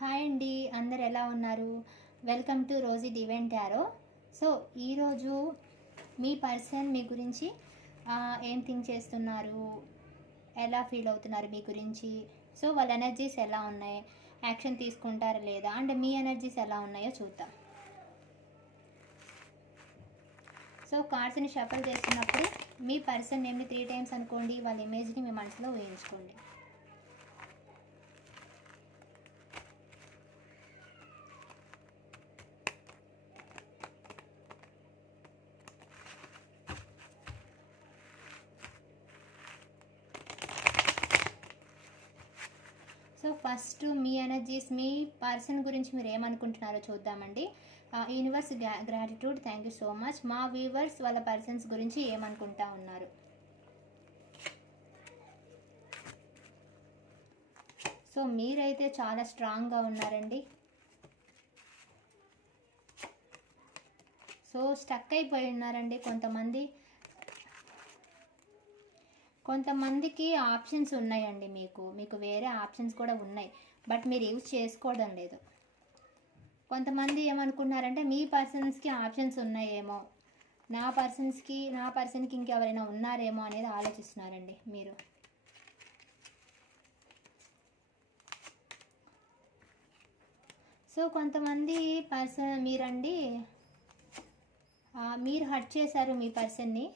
Hi అండి అందరు ఎలా ఉన్నారు? వెల్కమ్ టు రోజీ డివెంట్ టారో. సో ఈరోజు మీ పర్సన్ మీ గురించి ఏం థింక్ చేస్తున్నారు? ఎలా ఫీల్ అవుతున్నారు మీ గురించి? సో వాళ్ళ ఎనర్జీస్ ఎలా ఉన్నాయి? యాక్షన్ తీసుకుంటారా లేదా? అండ్ మీ ఎనర్జీస్ ఎలా ఉన్నాయో చూద్దాం. సో కార్డ్స్ని షఫల్ చేస్తున్నప్పుడు మీ పర్సన్ నేమ్ని త్రీ టైమ్స్ అనుకోండి వాళ్ళ ఇమేజ్ని మీ మనసులో ఊహించుకోండి సో ఫస్ట్ మీ ఎనర్జీస్ మీ పర్సన్ గురించి మీరు ఏమనుకుంటున్నారో చూద్దామండి. Universe gratitude thank you so much మా వ్యూవర్స్ వాళ్ళ పర్సన్స్ గురించి ఏమనుకుంటా ఉన్నారు? సో మీరైతే చాలా స్ట్రాంగ్గా ఉన్నారండి. సో స్టక్ అయిపోయి ఉన్నారండి కొంతమంది. కొంతమందికి ఆప్షన్స్ ఉన్నాయండి మీకు. మీకు వేరే ఆప్షన్స్ కూడా ఉన్నాయి. బట్ మీరు యూజ్ చేసుకోవడం లేదు. కొంతమంది ఏమనుకున్నారంటే మీ పర్సన్స్కి ఆప్షన్స్ ఉన్నాయేమో. నా పర్సన్స్కి నా పర్సన్కి ఇంకెవరైనా ఉన్నారేమో అనేది ఆలోచిస్తున్నారండి మీరు. సో కొంతమంది పర్సన్ మీరండి మీరు హర్ట్ చేశారు మీ పర్సన్ని.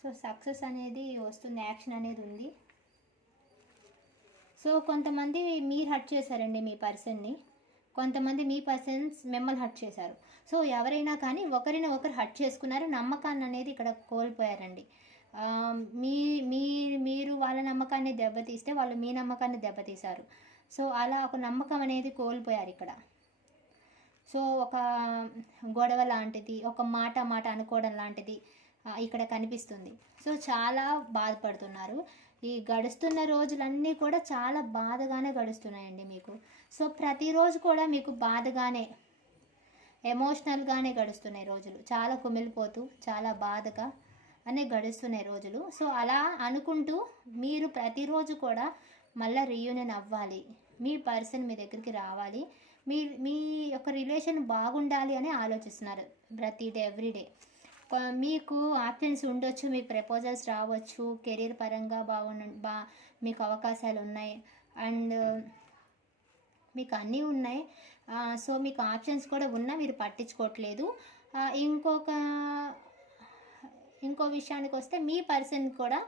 సో సక్సెస్ అనేది వస్తుంది యాక్షన్ అనేది ఉంది. సో కొంతమంది మీరు హర్ట్ చేశారండి మీ పర్సన్ని. కొంతమంది మీ పర్సన్స్ మిమ్మల్ని హర్ట్ చేశారు. సో ఎవరైనా కానీ ఒకరిని ఒకరు హర్ట్ చేసుకున్నారు నమ్మకాన్ని అనేది ఇక్కడ కోల్పోయారండి. మీ మీ మీరు వాళ్ళ నమ్మకాన్ని దెబ్బతీస్తే వాళ్ళు మీ నమ్మకాన్ని దెబ్బతీశారు. సో అలా ఒక నమ్మకం అనేది కోల్పోయారు ఇక్కడ. సో ఒక గొడవ లాంటిది ఒక మాట మాట అనుకోవడం లాంటిది ఇక్కడ కనిపిస్తుంది. సో చాలా బాధపడుతున్నారు. ఈ గడుస్తున్న రోజులన్నీ కూడా చాలా బాధగానే గడుస్తున్నాయండి మీకు. సో ప్రతిరోజు కూడా మీకు బాధగానే ఎమోషనల్గానే గడుస్తున్నాయి రోజులు. చాలా కుమిలిపోతూ చాలా బాధగా అనే గడుస్తున్నాయి రోజులు. సో అలా అనుకుంటూ మీరు ప్రతిరోజు కూడా మళ్ళీ రీయూనియన్ అవ్వాలి. మీ పర్సన్ మీ దగ్గరికి రావాలి. మీ మీ యొక్క రిలేషన్ బాగుండాలి అని ఆలోచిస్తున్నారు ప్రతి డే ఎవ్రీడే మీకు ఆప్షన్స్ ఉండొచ్చు మీకు ప్రపోజల్స్ రావచ్చు కెరీర్ పరంగా బాగుండ బా మీకు అవకాశాలు ఉన్నాయి. అండ్ మీకు అన్నీ ఉన్నాయి. సో మీకు ఆప్షన్స్ కూడా ఉన్నా మీరు పట్టించుకోవట్లేదు. ఇంకొక ఇంకో విషయానికి వస్తే మీ పర్సన్ కూడా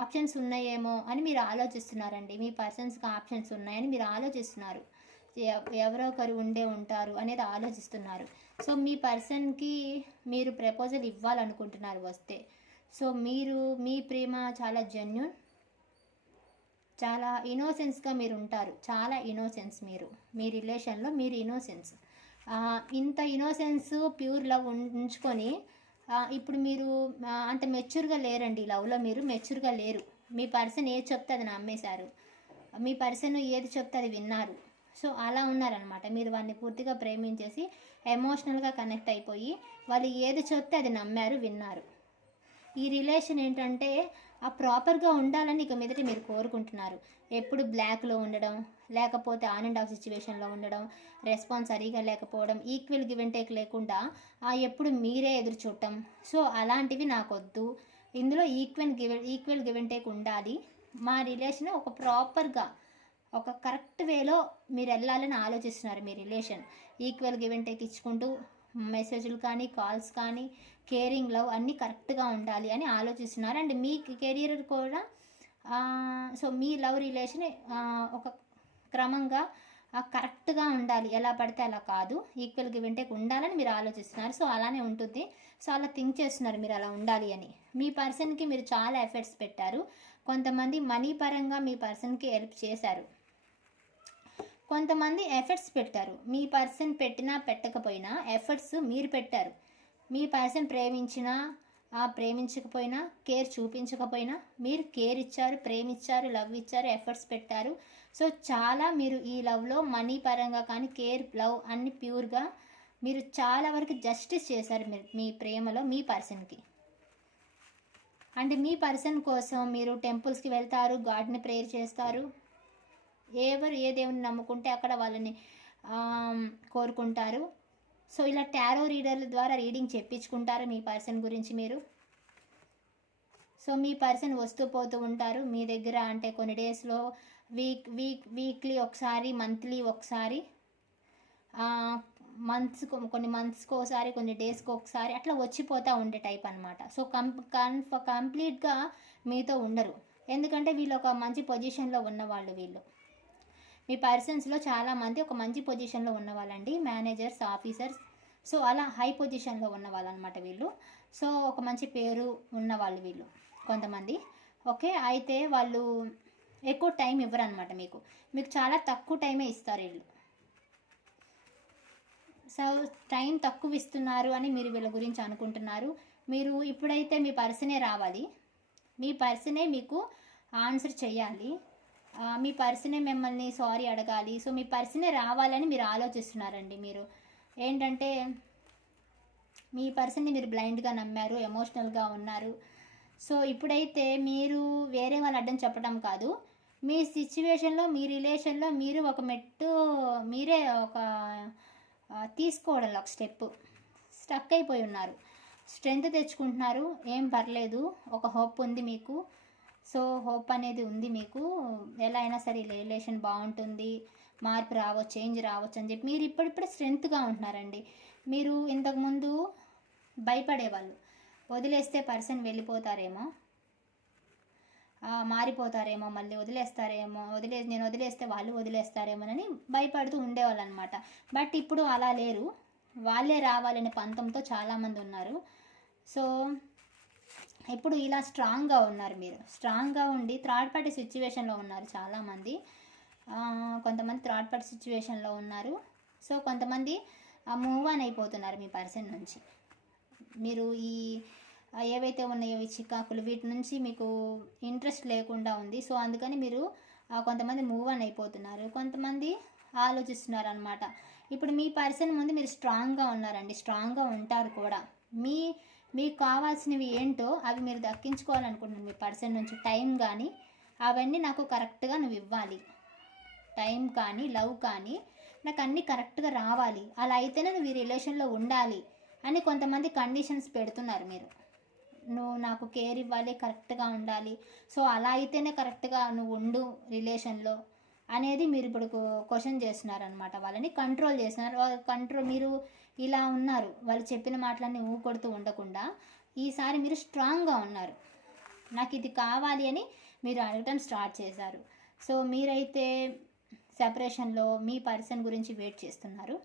ఆప్షన్స్ ఉన్నాయేమో అని మీరు ఆలోచిస్తున్నారండి. మీ పర్సన్స్కి ఆప్షన్స్ ఉన్నాయని మీరు ఆలోచిస్తున్నారు. ఎవరో ఒకరు ఉండే ఉంటారు అనేది ఆలోచిస్తున్నారు. సో మీ పర్సన్కి మీరు ప్రపోజల్ ఇవ్వాలనుకుంటున్నారు వస్తే. సో మీరు మీ ప్రేమ చాలా జెన్యున్ చాలా ఇన్నోసెన్స్గా మీరు ఉంటారు. చాలా ఇన్నోసెన్స్ మీరు. మీ రిలేషన్లో మీరు ఇన్నోసెన్స్. ఇంత ఇన్నోసెన్స్ ప్యూర్ లవ్ ఉంచుకొని ఇప్పుడు మీరు అంత మెచ్యూర్గా లేరండి లవ్లో మీరు మెచ్యూర్గా లేరు. మీ పర్సన్ ఏది చెప్తే అది నమ్మేశారు. మీ పర్సన్ ఏది చెప్తే అది విన్నారు. సో అలా ఉన్నారనమాట మీరు వారిని పూర్తిగా ప్రేమించేసి ఎమోషనల్గా కనెక్ట్ అయిపోయి వాళ్ళు ఏది చెప్తే అది నమ్మారు విన్నారు. ఈ రిలేషన్ ఏంటంటే ఆ ప్రాపర్గా ఉండాలని ఇక మీదట మీరు కోరుకుంటున్నారు. ఎప్పుడు బ్లాక్లో ఉండడం లేకపోతే ఆన్ అండ్ ఆఫ్ సిచ్యువేషన్లో ఉండడం రెస్పాన్స్ సరిగా లేకపోవడం ఈక్వల్ గివ్ అండ్ టేక్ లేకుండా ఆ ఎప్పుడు మీరే ఎదురు చూడటం. సో అలాంటివి నాకు వద్దు ఇందులో equal give equal give and take ఉండాలి. మా రిలేషన్ ఒక ప్రాపర్గా ఒక కరెక్ట్ వేలో మీరు వెళ్ళాలని ఆలోచిస్తున్నారు మీ relation. Equal give and take ఇచ్చుకుంటూ మెసేజ్లు కానీ కాల్స్ కానీ కేరింగ్ లవ్ అన్నీ కరెక్ట్గా ఉండాలి అని ఆలోచిస్తున్నారు. అండ్ మీ కెరీర్ కూడా సో మీ లవ్ రిలేషన్ ఒక క్రమంగా కరెక్ట్గా ఉండాలి. ఎలా పడితే అలా కాదు. ఈక్వల్ గివ్ టేక్ ఉండాలని మీరు ఆలోచిస్తున్నారు. సో అలానే ఉంటుంది. సో అలా థింక్ చేస్తున్నారు మీరు అలా ఉండాలి అని. మీ పర్సన్కి మీరు చాలా ఎఫర్ట్స్ పెట్టారు. కొంతమంది మనీ పరంగా మీ పర్సన్కి హెల్ప్ చేశారు. కొంతమంది ఎఫర్ట్స్ పెట్టారు మీ పర్సన్ పెట్టినా పెట్టకపోయినా ఎఫర్ట్స్ మీరు పెట్టారు మీ పర్సన్ ప్రేమించినా ఆ ప్రేమించకపోయినా కేర్ చూపించకపోయినా మీరు కేర్ ఇచ్చారు ప్రేమిచ్చారు లవ్ ఇచ్చారు ఎఫర్ట్స్ పెట్టారు. సో చాలా మీరు ఈ లవ్లో మనీ పరంగా కానీ కేర్ లవ్ అన్ని ప్యూర్గా మీరు చాలా వరకు జస్టిస్ చేశారు మీరు మీ ప్రేమలో మీ పర్సన్కి. అండ్ మీ పర్సన్ కోసం మీరు టెంపుల్స్కి వెళ్తారు గాడ్ని ప్రేయర్ చేస్తారు. ఎవరు ఏ దేవుని నమ్ముకుంటే అక్కడ వాళ్ళని కోరుకుంటారు. సో ఇలా టారో రీడర్ల ద్వారా రీడింగ్ చెప్పించుకుంటారు మీ పర్సన్ గురించి మీరు. సో మీ పర్సన్ వస్తూ పోతూ ఉంటారు మీ దగ్గర అంటే కొన్ని డేస్లో వీక్ వీక్ వీక్లీ ఒకసారి మంత్లీ ఒకసారి మంత్స్ కొన్ని మంత్స్కి ఒకసారి కొన్ని డేస్కి ఒకసారి అట్లా వచ్చిపోతూ ఉండే టైప్ అనమాట సో కం కన్ఫ కంప్లీట్గా మీతో ఉండరు. ఎందుకంటే వీళ్ళు ఒక మంచి పొజిషన్లో ఉన్నవాళ్ళు వీళ్ళు. మీ పర్సన్స్లో చాలామంది ఒక మంచి పొజిషన్లో ఉన్నవాళ్ళండి. మేనేజర్స్ ఆఫీసర్స్ సో అలా హై పొజిషన్లో ఉన్నవాళ్ళు అనమాట వీళ్ళు. సో ఒక మంచి పేరు ఉన్నవాళ్ళు వీళ్ళు కొంతమంది. ఓకే అయితే వాళ్ళు ఎక్కువ టైం ఇవ్వరు అనమాట మీకు. మీకు చాలా తక్కువ టైమే ఇస్తారు వీళ్ళు. సో టైం తక్కువ ఇస్తున్నారు అని మీరు వీళ్ళ గురించి అనుకుంటున్నారు. మీరు ఇప్పుడైతే మీ పర్సనే రావాలి? మీ పర్సనే మీకు ఆన్సర్ చేయాలి. మీ పర్సనే మిమ్మల్ని సారీ అడగాలి. సో మీ పర్సనే రావాలని మీరు ఆలోచిస్తున్నారండి మీరు. ఏంటంటే మీ పర్సన్ని మీరు బ్లైండ్గా నమ్మారు ఎమోషనల్గా ఉన్నారు. సో ఇప్పుడైతే మీరు వేరే వాళ్ళు అడ్డం చెప్పడం కాదు. మీ సిచ్యువేషన్లో మీ రిలేషన్లో మీరు ఒక మెట్టు మీరే ఒక తీసుకోవడం ఒక స్టెప్ స్టక్ అయిపోయి ఉన్నారు. స్ట్రెంగ్త్ తెచ్చుకుంటున్నారు. ఏం పర్లేదు. ఒక హోప్ ఉంది మీకు. సో హోప్ అనేది ఉంది మీకు. ఎలా అయినా సరే రిలేషన్ బాగుంటుంది మార్పు రావచ్చు చేంజ్ రావచ్చు అని చెప్పి మీరు ఇప్పుడిప్పుడు స్ట్రెంగ్త్గా ఉంటున్నారండి. మీరు ఇంతకుముందు భయపడేవాళ్ళు. వదిలేస్తే పర్సన్ వెళ్ళిపోతారేమో మారిపోతారేమో మళ్ళీ వదిలేస్తారేమో వదిలే నేను వదిలేస్తే వాళ్ళు వదిలేస్తారేమోనని భయపడుతూ ఉండేవాళ్ళు అనమాట బట్ ఇప్పుడు అలా లేరు. వాళ్ళే రావాలనే పంతంతో చాలామంది ఉన్నారు. సో ఇప్పుడు ఇలా స్ట్రాంగ్గా ఉన్నారు మీరు. స్ట్రాంగ్గా ఉండి థర్డ్ పార్టీ సిచ్యువేషన్లో ఉన్నారు చాలామంది. కొంతమంది థర్డ్ పార్టీ సిచ్యువేషన్లో ఉన్నారు. సో కొంతమంది మూవ్ ఆన్ అయిపోతున్నారు మీ పర్సన్ నుంచి. మీరు ఈ ఏవైతే ఉన్నాయో ఈ చికాకులు వీటి నుంచి మీకు ఇంట్రెస్ట్ లేకుండా ఉంది. సో అందుకని మీరు ఆ, కొంతమంది మూవ్ ఆన్ అయిపోతున్నారు. కొంతమంది ఆలోచిస్తున్నారు అనమాట ఇప్పుడు మీ పర్సన్ ముందు మీరు స్ట్రాంగ్గా ఉన్నారండి. స్ట్రాంగ్గా ఉంటారు కూడా. మీ మీకు కావాల్సినవి ఏంటో అవి మీరు దక్కించుకోవాలనుకుంటున్నాను. మీ పర్సన్ నుంచి టైం కానీ అవన్నీ నాకు కరెక్ట్గా నువ్వు ఇవ్వాలి. టైం కానీ లవ్ కానీ నాకు అన్నీ కరెక్ట్గా రావాలి. అలా అయితేనే నువ్వు ఈ రిలేషన్లో ఉండాలి అని కొంతమంది కండిషన్స్ పెడుతున్నారు మీరు. నువ్వు నాకు కేర్ ఇవ్వాలి కరెక్ట్గా ఉండాలి. సో అలా అయితేనే కరెక్ట్గా నువ్వు ఉండు రిలేషన్లో అనేది మీరు ఇప్పుడు క్వశ్చన్ చేస్తున్నారు అనమాట వాళ్ళని కంట్రోల్ చేస్తున్నారు. కంట్రోల్ మీరు ఇలా ఉన్నారు. వాళ్ళు చెప్పిన మాటలన్నీ ఊకొడుతూ ఉండకుండా ఈసారి మీరు స్ట్రాంగ్గా ఉన్నారు. నాకు ఇది కావాలి అని మీరు అడగటం స్టార్ట్ చేశారు. సో మీరైతే సెపరేషన్లో మీ పర్సన్ గురించి వెయిట్ చేస్తున్నారు.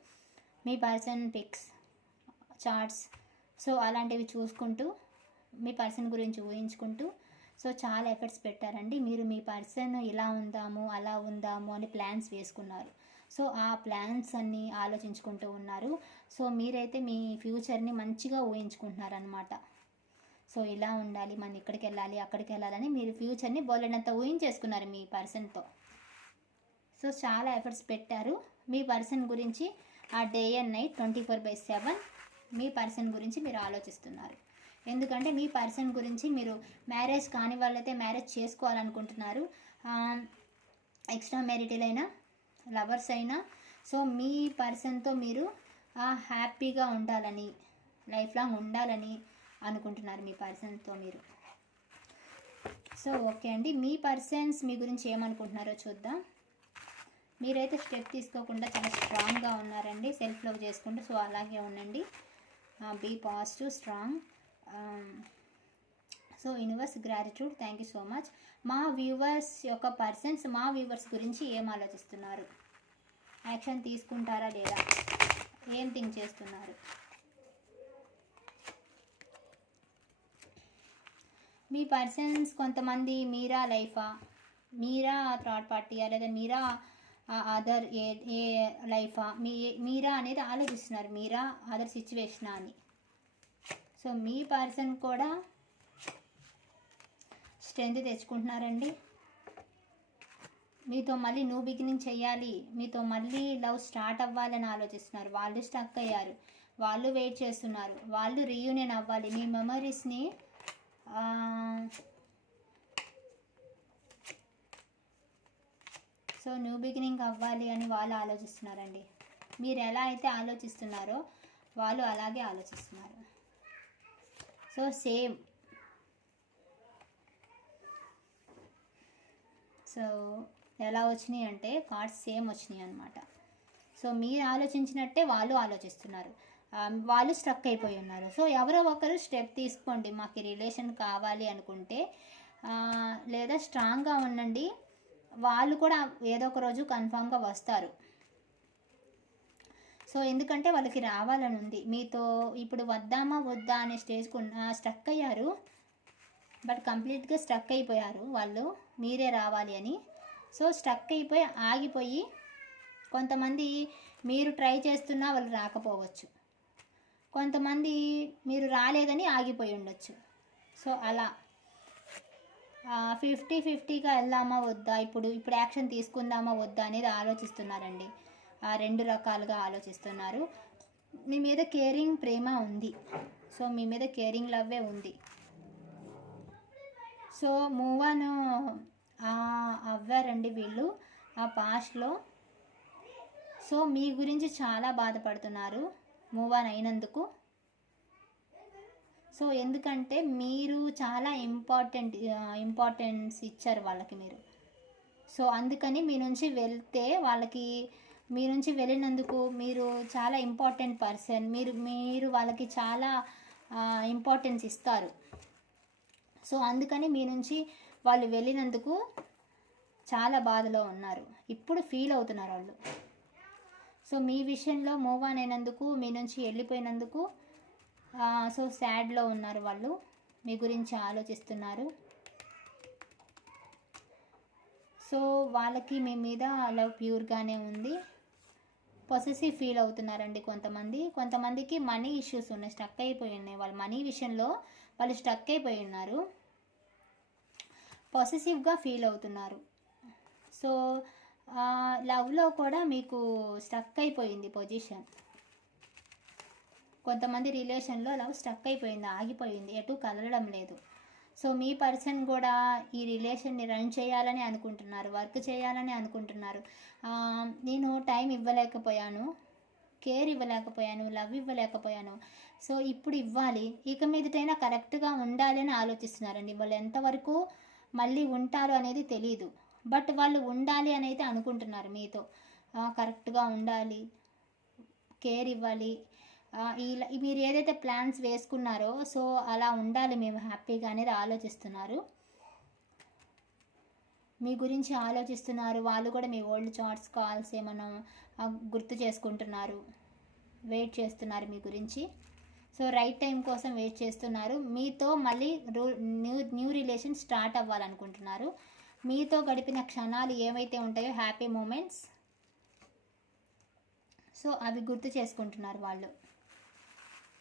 మీ పర్సన్ పిక్స్ చార్ట్స్ సో అలాంటివి చూసుకుంటూ మీ పర్సన్ గురించి ఊహించుకుంటూ సో చాలా ఎఫర్ట్స్ పెట్టారండి. మీరు మీ పర్సన్ ఇలా ఉందాము అలా ఉందాము అని ప్లాన్స్ వేసుకున్నారు. సో ఆ ప్లాన్స్ అన్నీ ఆలోచించుకుంటూ ఉన్నారు. సో మీరైతే మీ ఫ్యూచర్ని మంచిగా ఊహించుకుంటున్నారనమాట సో ఇలా ఉండాలి మనం ఇక్కడికి వెళ్ళాలి అక్కడికి వెళ్ళాలని మీరు ఫ్యూచర్ని బోలెడంత ఊహించేసుకున్నారు మీ పర్సన్తో. సో చాలా ఎఫర్ట్స్ పెట్టారు. మీ పర్సన్ గురించి ఆ day and night twenty four by seven me person గురించి మీరు ఆలోచిస్తున్నారు. ఎందుకంటే మీ పర్సన్ గురించి మీరు మ్యారేజ్ కాని వాళ్ళైతే మ్యారేజ్ చేసుకోవాలనుకుంటున్నారు. ఎక్స్ట్రా మ్యారిటల్ అయినా లవర్స్ అయినా. సో మీ పర్సన్తో మీరు హ్యాపీగా ఉండాలని లైఫ్ లాంగ్ ఉండాలని అనుకుంటున్నారు మీ పర్సన్తో మీరు. సో ఓకే అండి. మీ పర్సన్స్ మీ గురించి ఏమనుకుంటున్నారో చూద్దాం. మీరైతే స్టెప్ తీసుకోకుండా చాలా స్ట్రాంగ్గా ఉన్నారండి. సెల్ఫ్ లవ్ చేసుకుంటూ సో అలాగే ఉండండి. Be positive strong. So universe gratitude thank you so much మా వ్యూవర్స్ యొక్క పర్సన్స్ మా వ్యూవర్స్ గురించి ఏం ఆలోచిస్తున్నారు? యాక్షన్ తీసుకుంటారా లేదా? ఏం థింక్ చేస్తున్నారు? మీ పర్సన్స్ కొంతమంది మీరా లైఫా మీరా థర్డ్ పార్టీయా లేదా మీరా అదర్ ఏ ఏ లైఫా మీ మీరా అనేది ఆలోచిస్తున్నారు మీరా అదర్ సిచ్యువేషనా అని. సో మీ పర్సన్ కూడా స్ట్రెంత్ తెచ్చుకుంటున్నారండి. మీతో మళ్ళీ న్యూ బిగినింగ్ చేయాలి మీతో మళ్ళీ లవ్ స్టార్ట్ అవ్వాలని ఆలోచిస్తున్నారు. వాళ్ళు స్టక్ అయ్యారు. వాళ్ళు వెయిట్ చేస్తున్నారు. వాళ్ళు రీయూనియన్ అవ్వాలి. మీ మెమరీస్ని సో న్యూ బిగినింగ్ అవ్వాలి అని వాళ్ళు ఆలోచిస్తున్నారండి. మీరు ఎలా అయితే ఆలోచిస్తున్నారో వాళ్ళు అలాగే ఆలోచిస్తున్నారు. సో సేమ్ సో ఎలా వచ్చినాయి అంటే కార్డ్స్ సేమ్ వచ్చినాయి అనమాట సో మీరు ఆలోచించినట్టే వాళ్ళు ఆలోచిస్తున్నారు. వాళ్ళు స్ట్రక్ అయిపోయి ఉన్నారు. సో ఎవరో ఒకరు స్టెప్ తీసుకోండి. మాకు రిలేషన్ కావాలి అనుకుంటే లేదా స్ట్రాంగ్గా ఉండండి. వాళ్ళు కూడా ఏదో ఒక రోజు కన్ఫామ్గా వస్తారు. సో ఎందుకంటే వాళ్ళకి రావాలని ఉంది. మీతో ఇప్పుడు వద్దామా వద్దా అనే స్టేజ్కు స్ట్రక్ అయ్యారు. బట్ కంప్లీట్గా స్టక్ అయిపోయారు వాళ్ళు. మీరే రావాలి అని. సో స్టక్ అయిపోయి ఆగిపోయి కొంతమంది మీరు ట్రై చేస్తున్నా వాళ్ళు రాకపోవచ్చు. కొంతమంది మీరు రాలేదని ఆగిపోయి ఉండొచ్చు. సో అలా. ఫిఫ్టీ ఫిఫ్టీగా వెళ్దామా వద్దా? ఇప్పుడు ఇప్పుడు యాక్షన్ తీసుకుందామా వద్దా అనేది ఆలోచిస్తున్నారండి. ఆ రెండు రకాలుగా ఆలోచిస్తున్నారు. మీ మీద కేరింగ్ ప్రేమ ఉంది. సో మీ మీద కేరింగ్ లవ్వే ఉంది. సో మూవ్ అవ్వారండి వీళ్ళు ఆ పాస్ట్లో. సో మీ గురించి చాలా బాధపడుతున్నారు మూవ్ ఆన్ అయినందుకు. సో ఎందుకంటే మీరు చాలా ఇంపార్టెంట్ ఇంపార్టెన్స్ ఇచ్చారు వాళ్ళకి మీరు. సో అందుకని మీ నుంచి వెళ్తే వాళ్ళకి మీ నుంచి వెళ్ళినందుకు మీరు చాలా ఇంపార్టెంట్ పర్సన్ మీరు మీరు వాళ్ళకి చాలా ఇంపార్టెన్స్ ఇస్తారు. సో అందుకని మీ నుంచి వాళ్ళు వెళ్ళినందుకు చాలా బాధలో ఉన్నారు. ఇప్పుడు ఫీల్ అవుతున్నారు వాళ్ళు. సో మీ విషయంలో మూవ్ ఆన్ అయినందుకు మీ నుంచి వెళ్ళిపోయినందుకు సో సాడ్లో ఉన్నారు వాళ్ళు. మీ గురించి ఆలోచిస్తున్నారు. సో వాళ్ళకి మీ మీద లవ్ ప్యూర్గానే ఉంది. పొసెసివ్ ఫీల్ అవుతున్నారండి కొంతమంది. కొంతమందికి మనీ ఇష్యూస్ ఉన్నాయి స్టక్ అయిపోయి ఉన్నాయి. వాళ్ళు మనీ విషయంలో వాళ్ళు స్టక్ అయిపోయి ఉన్నారు. పొసెసివ్గా ఫీల్ అవుతున్నారు. సో లవ్లో కూడా మీకు స్టక్ అయిపోయింది పొజిషన్ కొంతమంది రిలేషన్లో లవ్ స్టక్ అయిపోయింది ఆగిపోయింది ఎటు కదలడం లేదు. సో మీ పర్సన్ కూడా ఈ రిలేషన్ని రన్ చేయాలని అనుకుంటున్నారు వర్క్ చేయాలని అనుకుంటున్నారు. నేను టైం ఇవ్వలేకపోయాను కేర్ ఇవ్వలేకపోయాను లవ్ ఇవ్వలేకపోయాను. సో ఇప్పుడు ఇవ్వాలి. ఇక మీదటైనా కరెక్ట్గా ఉండాలి అని ఆలోచిస్తున్నారండి. వాళ్ళు ఎంతవరకు మళ్ళీ ఉంటారు అనేది తెలియదు బట్ వాళ్ళు ఉండాలి అని అయితే అనుకుంటున్నారు మీతో. కరెక్ట్గా ఉండాలి. కేర్ ఇవ్వాలి. ఇలా మీరు ఏదైతే ప్లాన్స్ వేసుకున్నారో సో అలా ఉండాలి మేము హ్యాపీగా అనేది ఆలోచిస్తున్నారు. మీ గురించి ఆలోచిస్తున్నారు. వాళ్ళు కూడా మీ ఓల్డ్ చార్ట్స్ కాల్స్ ఏమైనా గుర్తు చేసుకుంటున్నారు. వెయిట్ చేస్తున్నారు మీ గురించి. సో రైట్ టైం కోసం వెయిట్ చేస్తున్నారు. మీతో మళ్ళీ రూ న్యూ న్యూ రిలేషన్ స్టార్ట్ అవ్వాలనుకుంటున్నారు. మీతో గడిపిన క్షణాలు ఏవైతే ఉంటాయో హ్యాపీ మూమెంట్స్ సో అవి గుర్తు చేసుకుంటున్నారు వాళ్ళు.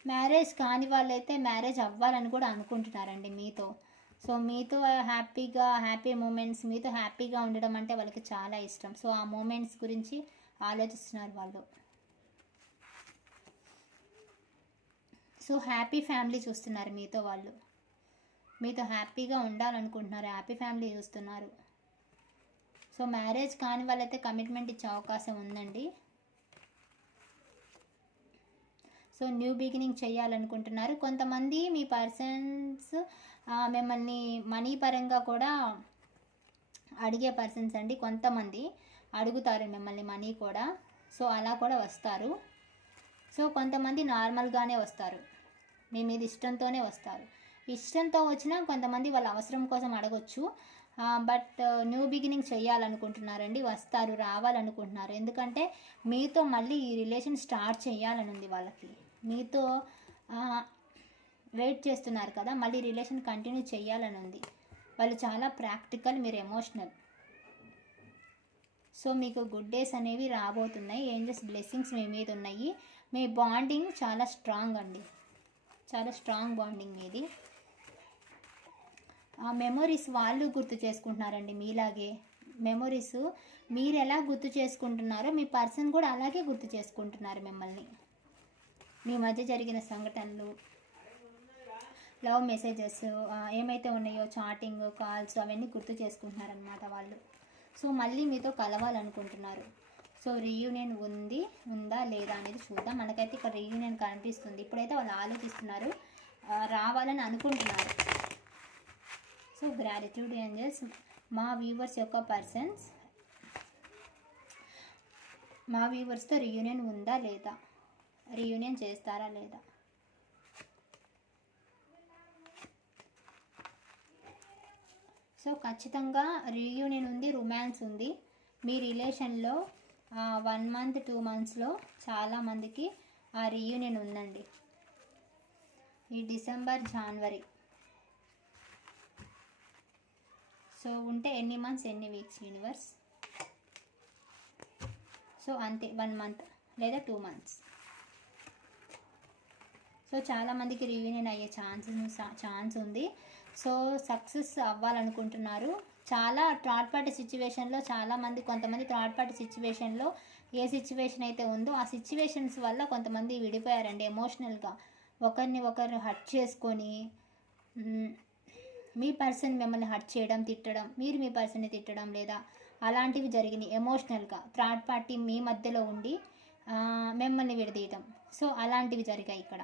మ్యారేజ్ కాని వాళ్ళైతే మ్యారేజ్ అవ్వాలని కూడా అనుకుంటున్నారండి మీతో. సో మీతో హ్యాపీగా హ్యాపీ మూమెంట్స్ మీతో హ్యాపీగా ఉండడం అంటే వాళ్ళకి చాలా ఇష్టం. సో ఆ మూమెంట్స్ గురించి ఆలోచిస్తున్నారు వాళ్ళు. సో హ్యాపీ ఫ్యామిలీ చూస్తున్నారు మీతో వాళ్ళు. మీతో హ్యాపీగా ఉండాలనుకుంటున్నారు హ్యాపీ ఫ్యామిలీ చూస్తున్నారు. సో మ్యారేజ్ కాని వాళ్ళైతే కమిట్మెంట్ ఇచ్చే అవకాశం ఉందండి. సో న్యూ బిగినింగ్ చేయాలనుకుంటున్నారు. కొంతమంది మీ పర్సన్స్ మిమ్మల్ని మనీ పరంగా కూడా అడిగే పర్సన్స్ అండి. కొంతమంది అడుగుతారు మిమ్మల్ని మనీ కూడా. సో అలా కూడా వస్తారు. సో కొంతమంది నార్మల్గానే వస్తారు. మీ మీద ఇష్టంతోనే వస్తారు. ఇష్టంతో వచ్చినా కొంతమంది వాళ్ళ అవసరం కోసం అడగొచ్చు. బట్ న్యూ బిగినింగ్ చేయాలనుకుంటున్నారండి వస్తారు రావాలనుకుంటున్నారు. ఎందుకంటే మీతో మళ్ళీ ఈ రిలేషన్ స్టార్ట్ చేయాలని ఉంది వాళ్ళకి. మీతో వెయిట్ చేస్తున్నారు కదా మళ్ళీ రిలేషన్ కంటిన్యూ చేయాలని ఉంది వాళ్ళు చాలా ప్రాక్టికల్ మీరు ఎమోషనల్. సో మీకు గుడ్ డేస్ అనేవి రాబోతున్నాయి. ఏంజెస్ బ్లెస్సింగ్స్ మీ మీద ఉన్నాయి మీ బాండింగ్ చాలా స్ట్రాంగ్ అండి. చాలా స్ట్రాంగ్ బాండింగ్ ఇది. ఆ మెమొరీస్ వాళ్ళు గుర్తు చేసుకుంటున్నారండి మీలాగే. మెమొరీస్ మీరు ఎలా గుర్తు చేసుకుంటున్నారో మీ పర్సన్ కూడా అలాగే గుర్తు చేసుకుంటున్నారు మిమ్మల్ని. మీ మధ్య జరిగిన సంఘటనలు లవ్ మెసేజెస్ ఏమైతే ఉన్నాయో చాటింగ్ కాల్స్ అవన్నీ గుర్తు చేసుకుంటున్నారనమాట వాళ్ళు. సో మళ్ళీ మీతో కలవాలనుకుంటున్నారు. సో రీయూనియన్ ఉంది ఉందా లేదా అనేది చూద్దాం. మనకైతే ఇక్కడ రీయూనియన్ కనిపిస్తుంది. ఇప్పుడైతే వాళ్ళు ఆలోచిస్తున్నారు రావాలని అనుకుంటున్నారు. సో గ్రాటిట్యూడ్ ఏంజల్స్ మా వ్యూవర్స్ యొక్క పర్సన్స్ మా వ్యూవర్స్తో రీయూనియన్ ఉందా లేదా? రీయూనియన్ చేస్తారా లేదా? సో ఖచ్చితంగా రీయూనియన్ ఉంది రొమాన్స్ ఉంది. మీ రిలేషన్లో వన్ మంత్ టూ మంత్స్లో చాలామందికి ఆ రీయూనియన్ ఉందండి. ఈ డిసెంబర్ జనవరి సో ఉంటే ఎన్ని మంత్స్ ఎన్ని వీక్స్ యూనివర్స్ సో అంతే వన్ మంత్ లేదా టూ మంత్స్ సో చాలామందికి రీయూనియన్ అయ్యే ఛాన్సెస్ ఛాన్స్ ఉంది. సో సక్సెస్ అవ్వాలనుకుంటున్నారు. చాలా థర్డ్ పార్టీ సిచ్యువేషన్లో చాలామంది కొంతమంది థర్డ్ పార్టీ సిచ్యువేషన్లో ఏ సిచ్యువేషన్ అయితే ఉందో ఆ సిచ్యువేషన్స్ వల్ల కొంతమంది విడిపోయారండి ఎమోషనల్గా ఒకరిని ఒకరు హర్ట్ చేసుకొని మీ పర్సన్ మిమ్మల్ని హర్ట్ చేయడం తిట్టడం మీరు మీ పర్సన్ని తిట్టడం లేదా అలాంటివి జరిగినాయి ఎమోషనల్గా థర్డ్ పార్టీ మీ మధ్యలో ఉండి మిమ్మల్ని విడదీయటం. సో అలాంటివి జరిగాయి ఇక్కడ.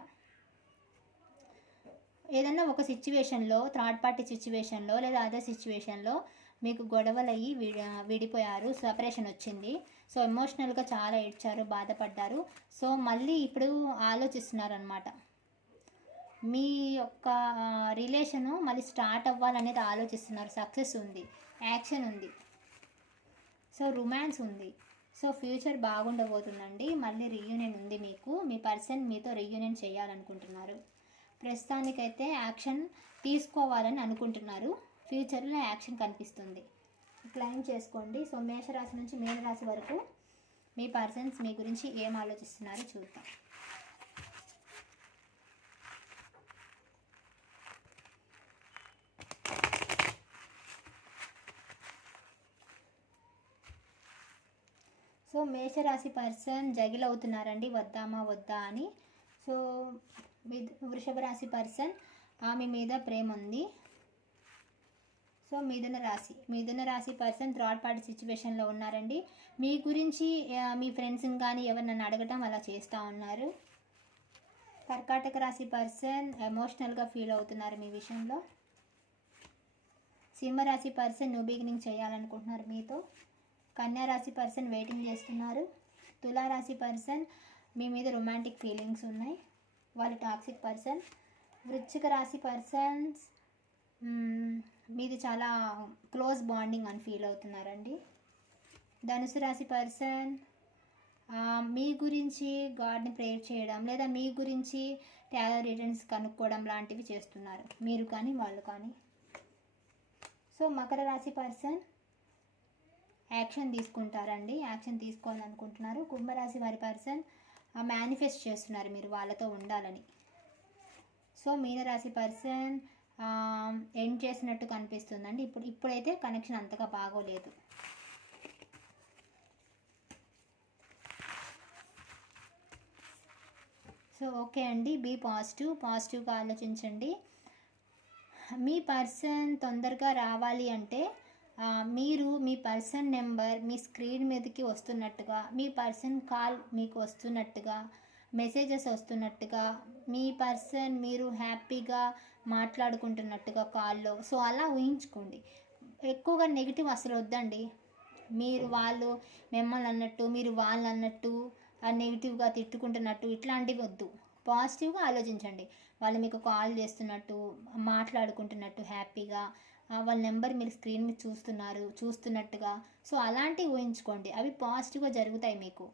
ఏదన్నా ఒక సిచ్యువేషన్లో థర్డ్ పార్టీ సిచ్యువేషన్లో లేదా అదర్ సిచ్యువేషన్లో మీకు గొడవలు అయ్యి విడి విడిపోయారు సపరేషన్ వచ్చింది. సో ఎమోషనల్గా చాలా ఏడ్చారు బాధపడ్డారు. సో మళ్ళీ ఇప్పుడు ఆలోచిస్తున్నారు అనమాట మీ యొక్క రిలేషను మళ్ళీ స్టార్ట్ అవ్వాలనేది ఆలోచిస్తున్నారు. సక్సెస్ ఉంది యాక్షన్ ఉంది. సో రొమాన్స్ ఉంది. సో ఫ్యూచర్ బాగుండబోతుందండి. మళ్ళీ రీయూనియన్ ఉంది మీకు. మీ పర్సన్ మీతో రీయూనియన్ చేయాలనుకుంటున్నారు. ప్రస్తుతానికైతే యాక్షన్ తీసుకోవాలని అనుకుంటున్నారు. ఫ్యూచర్లో యాక్షన్ కనిపిస్తుంది. క్లైమ్ చేసుకోండి. సో మేషరాశి నుంచి మీనరాశి వరకు మీ పర్సన్స్ మీ గురించి ఏం ఆలోచిస్తున్నారో చూద్దాం. సో మేషరాశి పర్సన్ జగిల్ అవుతున్నారండి. వద్దామా వద్దా అని. సో వృషభ రాశి పర్సన్ ఆమె మీద ప్రేమ ఉంది. సో మిథున రాశి మిథున రాశి పర్సన్ థర్డ్ పార్టీ సిచ్యువేషన్లో ఉన్నారండి. మీ గురించి మీ ఫ్రెండ్స్ని కానీ ఎవరినన్ను అడగటం అలా చేస్తూ ఉన్నారు. కర్కాటక రాశి పర్సన్ ఎమోషనల్గా ఫీల్ అవుతున్నారు మీ విషయంలో. సింహరాశి పర్సన్ న్యూ బిగినింగ్ చేయాలనుకుంటున్నారు మీతో. కన్యా రాశి పర్సన్ వెయిటింగ్ చేస్తున్నారు. తులారాశి పర్సన్ మీ మీద రొమాంటిక్ ఫీలింగ్స్ ఉన్నాయి. వాళ్ళు టాక్సిక్ పర్సన్ వృచ్చిక రాశి పర్సన్స్ మీది చాలా క్లోజ్ బాండింగ్ అని ఫీల్ అవుతున్నారండి. ధనుసు రాశి పర్సన్ మీ గురించి గాడ్ని ప్రేయర్ చేయడం లేదా మీ గురించి టారో రిటర్న్స్ కనుక్కోవడం లాంటివి చేస్తున్నారు. మీరు కానీ వాళ్ళు కానీ. సో మకర రాశి పర్సన్ యాక్షన్ తీసుకుంటారండి. యాక్షన్ తీసుకోవాలనుకుంటున్నారు. కుంభరాశి వారి పర్సన్ మేనిఫెస్ట్ చేస్తున్నారు మీరు వాళ్ళతో ఉండాలని. సో మీనరాశి పర్సన్ ఎండ్ um, చేసినట్టు కనిపిస్తుందండి. ఇప్పుడు ఇప్పుడైతే కనెక్షన్ అంతగా బాగోలేదు. సో ఓకే అండి. బీ పాజిటివ్ పాజిటివ్గా ఆలోచించండి. మీ పర్సన్ తొందరగా రావాలి అంటే మీరు మీ పర్సన్ నెంబర్ మీ స్క్రీన్ మీదకి వస్తున్నట్టుగా మీ పర్సన్ కాల్ మీకు వస్తున్నట్టుగా మెసేజెస్ వస్తున్నట్టుగా మీ పర్సన్ మీరు హ్యాపీగా మాట్లాడుకుంటున్నట్టుగా కాల్లో. సో అలా ఊహించుకోండి. ఎక్కువగా నెగిటివ్ అసలు వద్దండి. మీరు వాళ్ళు మిమ్మల్ని అన్నట్టు మీరు వాళ్ళు అన్నట్టు నెగిటివ్గా తిట్టుకుంటున్నట్టు ఇట్లాంటివి వద్దు. పాజిటివ్గా ఆలోచించండి. వాళ్ళు మీకు కాల్ చేస్తున్నట్టు మాట్లాడుకుంటున్నట్టు హ్యాపీగా వాళ్ళ నెంబర్ మీరు స్క్రీన్ మీద చూస్తున్నారు చూస్తున్నట్టుగా. సో అలాంటివి ఊహించుకోండి. అవి పాజిటివ్గా జరుగుతాయి మీకు.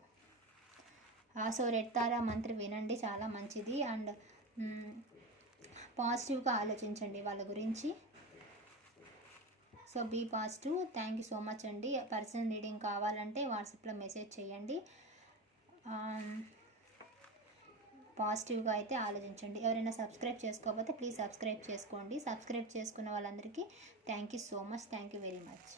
ఆ, సో రెడ్ తారా మంత్రి వినండి. చాలా మంచిది. అండ్ పాజిటివ్గా ఆలోచించండి వాళ్ళ గురించి. So be positive. Thank you so much అండి. పర్సనల్ రీడింగ్ కావాలంటే వాట్సాప్లో మెసేజ్ చేయండి. పాజిటివ్గా అయితే ఆలోచించండి. ఎవరైనా సబ్స్క్రైబ్ చేసుకోకపోతే ప్లీజ్ సబ్స్క్రైబ్ చేసుకోండి. సబ్స్క్రైబ్ చేసుకున్న వాళ్ళందరికీ thank you so much. Thank you very much.